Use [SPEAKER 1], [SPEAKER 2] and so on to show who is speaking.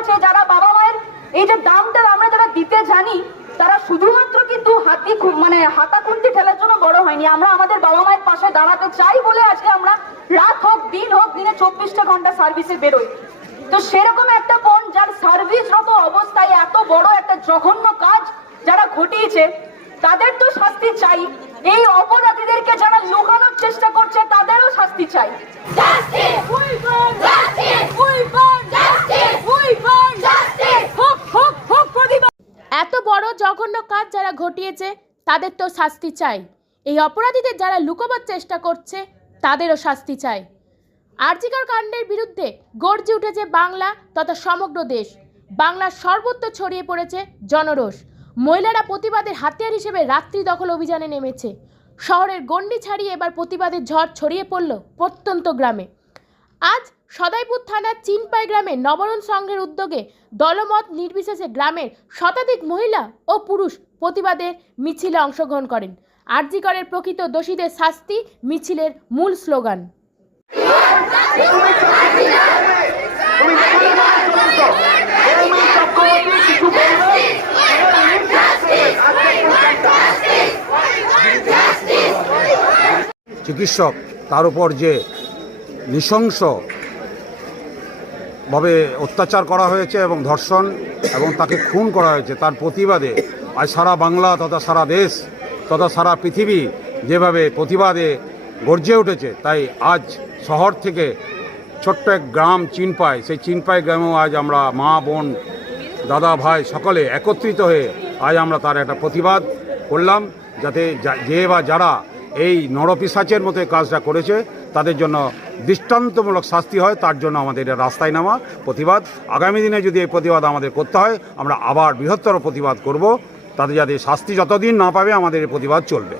[SPEAKER 1] করেছে যারা বাবা মায়ের এই যে দামটা আমরা যারা দিতে জানি তারা শুধুমাত্র কিন্তু হাতি মানে হাতা খুন্তি ঠেলার জন্য বড় হয়নি। আমরা আমাদের বাবা মায়ের পাশে দাঁড়াতে চাই বলে আজকে আমরা রাত হোক দিন হোক দিনে চব্বিশটা ঘণ্টা সার্ভিসে বেরোই। তো সেরকম একটা বোন যার সার্ভিসরত অবস্থায় এত বড় একটা জঘন্য কাজ যারা ঘটিয়েছে তাদের তো শাস্তি চাই। এই অপরাধীদেরকে যারা লুকানোর চেষ্টা করছে তাদেরও শাস্তি চাই
[SPEAKER 2] Justice! We burn justice! We burn justice! We burn justice! হোক হোক হোক প্রতিবাদ
[SPEAKER 3] এত বড় জঘন্য কাজ যারা ঘটিয়েছে, তাদের তো শাস্তি চাই। এই অপরাধীদের যারা লুকোবার চেষ্টা করছে, তাদেরও শাস্তি চাই। আরজিকর কাণ্ডের বিরুদ্ধে গর্জে উঠেছে বাংলা তথা সমগ্র দেশ। বাংলার সর্বত্র ছড়িয়ে পড়েছে জনরোষ। মহিলারা প্রতিবাদের হাতিয়ার হিসেবে রাত্রি দখল অভিযানে নেমেছে। শহরের গণ্ডি ছাড়িয়ে এবার প্রতিবাদের ঝড় ছড়িয়ে পড়ল প্রত্যন্ত গ্রামে। আজ সদাইপুর থানার চিনপাই গ্রামে নবরণ সংঘের উদ্যোগে দলমত নির্বিশেষে গ্রামের শতাধিক মহিলা ও পুরুষ প্রতিবাদের মিছিলে অংশগ্রহণ করেন। আরজিকরের প্রকৃত দোষীদের শাস্তি মিছিলের মূল স্লোগান।
[SPEAKER 4] চিকিৎসক, তার উপর যে নৃশংস ভাবে অত্যাচার করা হয়েছে এবং ধর্ষণ এবং তাকে খুন করা হয়েছে। তার প্রতিবাদে আজ সারা বাংলা তথা সারা দেশ তথা সারা পৃথিবী যেভাবে প্রতিবাদে গর্জে উঠেছে, তাই আজ শহর থেকে ছোট্ট এক গ্রাম চিনপাই, সেই চিনপাই গ্রামেও আজ আমরা মা, বোন, দাদা, ভাই সকলে একত্রিত হয়ে আজ আমরা তার একটা প্রতিবাদ করলাম, যাতে যে বা যারা এই নরপিসাচের মতো কাজটা করেছে, তাদের জন্য দৃষ্টান্তমূলক শাস্তি হয়, তার জন্য আমাদের এটা রাস্তায় নামা প্রতিবাদ। আগামী দিনে যদি এই প্রতিবাদ আমাদের করতে হয়, আমরা আবার বৃহত্তর প্রতিবাদ করব। তাদের যাতে শাস্তি যতদিন না পাবে, আমাদের এই প্রতিবাদ চলবে।